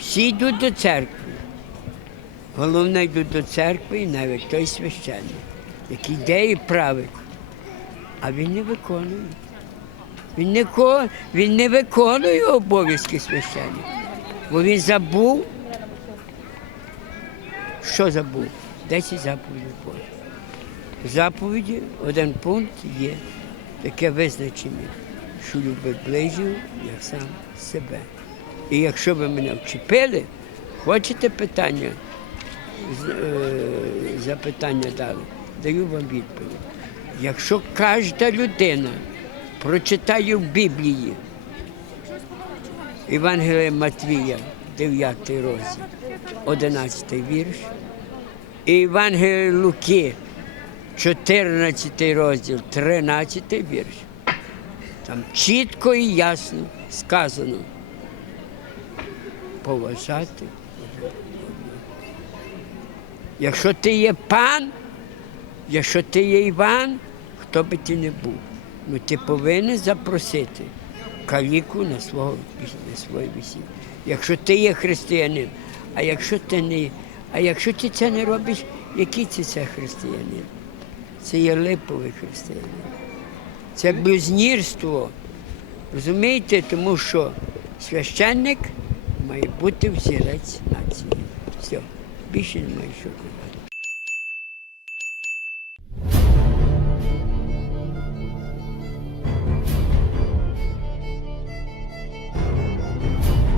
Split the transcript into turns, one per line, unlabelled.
Всі йдуть до церкви. Головне йдуть до церкви, і навіть той священник, який йде і править. А він не виконує. Він не, він не виконує обов'язки священника. Бо він забув. Що забув? Десять заповідей Божих. Заповіді, один пункт є таке визначення, що любить ближнього, як сам себе. І якщо ви мене вчепили, хочете питання, е, запитання дали, даю вам відповідь. Якщо кожна людина прочитає в Біблії Євангелія Матвія, 9 розділ, 11 вірш, і Євангелія Луки, 14 розділ, 13 вірш. Там чітко і ясно сказано поважати. Якщо ти є пан, якщо ти є Іван, хто би ти не був, ну ти повинен запросити каліку на свого на своє весілля. Якщо ти є християнин, а якщо ти не а якщо ти це не робиш, який це, це християнин? Це є липовий християнин. Це блюзнірство. Розумієте, тому що священник має бути взірець нації. Все, більше немає що казати.